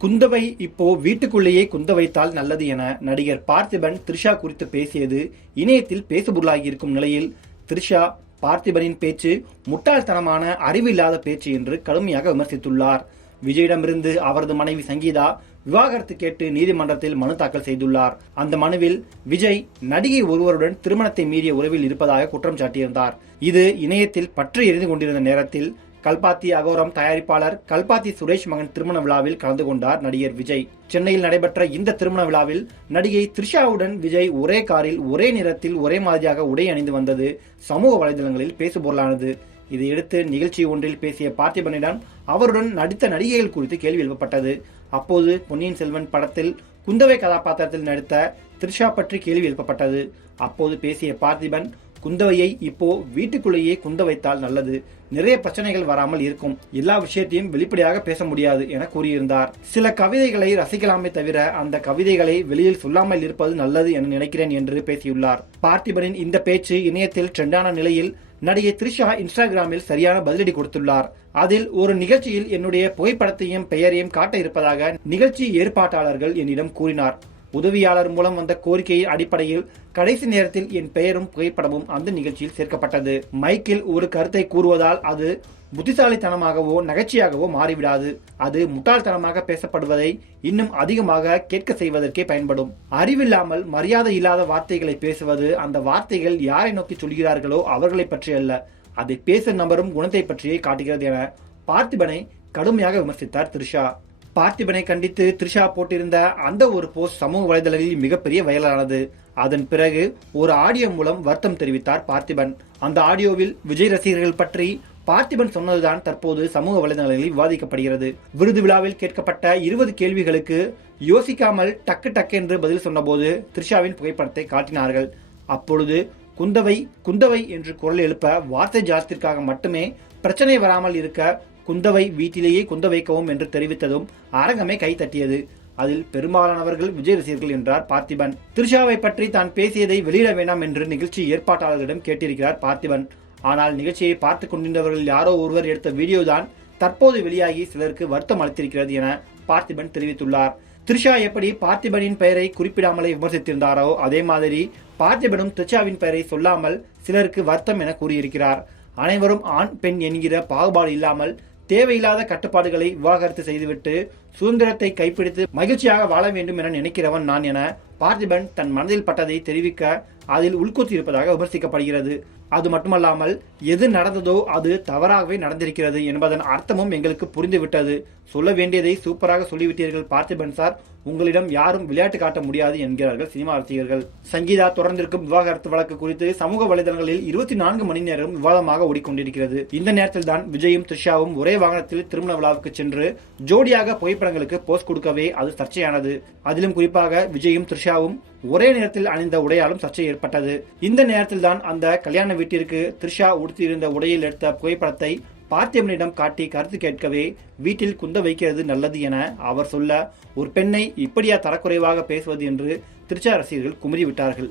குந்தவை இப்போ வீட்டுக்குள்ளேயே குந்த வைத்தால் நல்லது என நடிகர் பார்த்திபன் த்ரிஷா குறித்து பேசியது இணையத்தில் பேசுபொருளாகி இருக்கும் நிலையில் த்ரிஷா பார்த்திபனின் பேச்சு முட்டாள்தனமான அறிவில்லாத பேச்சு என்று கடுமையாக விமர்சித்துள்ளார். விஜயிடமிருந்து அவரது மனைவி சங்கீதா விவாகரத்து கேட்டு நீதிமன்றத்தில் மனு தாக்கல் செய்துள்ளார். அந்த மனுவில் விஜய் நடிகை ஒருவருடன் திருமணத்தை மீறிய உறவில் இருப்பதாக குற்றம் சாட்டியிருந்தார். இது இணையத்தில் பற்றி எரிந்து கொண்டிருந்த நேரத்தில் கல்பாத்தி அகோரம் தயாரிப்பாளர் கல்பாத்தி சுரேஷ் மகன் திருமண விழாவில் கலந்து கொண்டார் நடிகர் விஜய். சென்னையில் நடைபெற்ற இந்த திருமண விழாவில் நடிகை த்ரிஷாவுடன் விஜய் ஒரே காரில் ஒரே நிறத்தில் ஒரே மாதிரியாக உடை அணிந்து வந்தது சமூக வலைதளங்களில் பேசுபொருளானது. இதையடுத்து நிகழ்ச்சி ஒன்றில் பேசிய பார்த்திபனிடம் அவருடன் நடித்த நடிகைகள் குறித்து கேள்வி எழுப்பப்பட்டது. அப்போது பொன்னியின் செல்வன் படத்தில் குந்தவை கதாபாத்திரத்தில் நடித்த த்ரிஷா பற்றி கேள்வி எழுப்பப்பட்டது. அப்போது பேசிய பார்த்திபன், குந்தவையை இப்போ வீட்டுக்குள்ளேயே குந்த வைத்தால் நல்லது, நிறைய பிரச்சனைகள் வராமல் இருக்கும், எல்லா விஷயத்தையும் வெளிப்படையாக பேச முடியாது என கூறியிருந்தார். சில கவிதைகளை ரசிக்கலாமே தவிர அந்த கவிதைகளை வெளியில் சொல்லாமல் இருப்பது நல்லது என நினைக்கிறேன் என்று பேசியுள்ளார். பார்த்திபனின் இந்த பேச்சு இணையத்தில் ட்ரெண்டான நிலையில் நடிகை த்ரிஷா இன்ஸ்டாகிராமில் சரியான பதிலடி கொடுத்துள்ளார். அதில் ஒரு நிகழ்ச்சியில் என்னுடைய புகைப்படத்தையும் பெயரையும் காட்ட இருப்பதாக நிகழ்ச்சி ஏற்பாட்டாளர்கள் என்னிடம் கூறினார். உதவியாளர் மூலம் வந்த கோரிக்கையின் அடிப்படையில் கடைசி நேரத்தில் என் பெயரும் புகைப்படமும் அந்த நிகழ்ச்சியில் சேர்க்கப்பட்டது. மைக்கில் ஒரு கருத்தை கூறுவதால் அது புத்திசாலித்தனமாகவோ நகைச்சியாகவோ மாறிவிடாது. அது முட்டாள்தனமாக பேசப்படுவதை இன்னும் அதிகமாக கேட்க செய்வதற்கே பயன்படும். அறிவில்லாமல் மரியாதை இல்லாத வார்த்தைகளை பேசுவது அந்த வார்த்தைகள் யாரை நோக்கி சொல்கிறார்களோ அவர்களை பற்றி அல்ல, அதை பேசும் நபரும் குணத்தை பற்றியே காட்டுகிறது என பார்த்திபனை கடுமையாக விமர்சித்தார் த்ரிஷா. பார்த்திபனை கண்டித்து த்ரிஷா போட்டிருந்த அந்த ஒரு போஸ்ட் சமூக வலைதளங்களில் மிகப்பெரிய வைரலானது. அதன் பிறகு ஒரு ஆடியோ மூலம் வருத்தம் தெரிவித்தார் பார்த்திபன். அந்த ஆடியோவில் விஜய் ரசிகர்கள் பற்றி பார்த்திபன் சொன்னதுதான் தற்போது சமூக வலைதளங்களில் விவாதிக்கப்படுகிறது. விருது விழாவில் கேட்கப்பட்ட 20 கேள்விகளுக்கு யோசிக்காமல் டக்கு டக்கென்று பதில் சொன்னபோது த்ரிஷாவின் புகைப்படத்தை காட்டினார்கள். அப்பொழுது குந்தவை குந்தவை என்று குரல் எழுப்ப வார்த்தை ஜாஸ்திற்காக மட்டுமே பிரச்சனை வராமல் இருக்க குந்தவை வீட்டிலேயே குந்த வைக்கவும் என்று தெரிவித்ததும் அரங்கமே கை தட்டியது. அதில் பெரும்பாலானவர்கள் விஜய் ரசிகர்கள் என்றார் பார்த்திபன். த்ரிஷாவை பற்றி தான் பேசியதை வெளியிட வேண்டாம் என்று நிகழ்ச்சி ஏற்பாட்டாளர்களிடம் கேட்டிருக்கிறார் பார்த்திபன். ஆனால் நிகழ்ச்சியை பார்த்துக் கொண்டிருந்தவர்கள் யாரோ ஒருவர் எடுத்த வீடியோ தான் தற்போது வெளியாகி சிலருக்கு வருத்தம் அளித்திருக்கிறது என பார்த்திபன் தெரிவித்துள்ளார். த்ரிஷா எப்படி பார்த்திபனின் பெயரை குறிப்பிடாமலே விமர்சித்திருந்தாரோ அதே மாதிரி பார்த்திபனும் த்ரிஷாவின் பெயரை சொல்லாமல் சிலருக்கு வருத்தம் என கூறியிருக்கிறார். அனைவரும் ஆண் பெண் என்கிற பாகுபாடு இல்லாமல் தேவையில்லாத கட்டுப்பாடுகளை விவாகரத்து செய்துவிட்டு சுதந்திரத்தை கைப்பிடித்து மகிழ்ச்சியாக வாழ வேண்டும் என நினைக்கிறவன் நான் என பார்த்திபன் தன் மனதில் பட்டதை தெரிவிக்க அதில் உள்கொத்தி இருப்பதாக விமர்சிக்கப்படுகிறது. அது மட்டுமல்லாமல் எது நடந்ததோ அது தவறாகவே நடந்திருக்கிறது என்பதன் அர்த்தமும் எங்களுக்கு புரிந்துவிட்டது. சொல்ல வேண்டியதை சூப்பராக சொல்லிவிட்டீர்கள் பார்த்திபன் சார், உங்களிடம் யாரும் விளையாட்டு காட்ட முடியாது என்கிறார்கள் சினிமா ரசிகர்கள். சங்கீதா தொடர்ந்திருக்கும் விவாகரத்து வழக்கு குறித்து சமூக வலைதளங்களில் 24 மணி நேரம் விவாதமாக ஓடிக்கொண்டிருக்கிறது. இந்த நேரத்தில் தான் விஜயும் த்ரிஷாவும் ஒரே வாகனத்தில் திருமண விழாவுக்கு சென்று ஜோடியாக புகைப்படங்களுக்கு போஸ்ட் கொடுக்கவே அது சர்ச்சையானது. அதிலும் குறிப்பாக விஜயும் த்ரிஷாவும் ஒரே நேரத்தில் அணிந்த உடையாலும் சர்ச்சை ஏற்பட்டது. இந்த நேரத்தில் தான் அந்த கல்யாண வீட்டிற்கு த்ரிஷா உடுத்தியிருந்த உடையில் எடுத்த புகைப்படத்தை பார்த்திபனிடம் காட்டி கருத்து கேட்கவே வீட்டில் குந்த வைக்கிறது நல்லது என அவர் சொல்ல, ஒரு பெண்ணை இப்படியா தரக்குறைவாக பேசுவது என்று த்ரிஷா ரசிகர்கள் குமுறி விட்டார்கள்.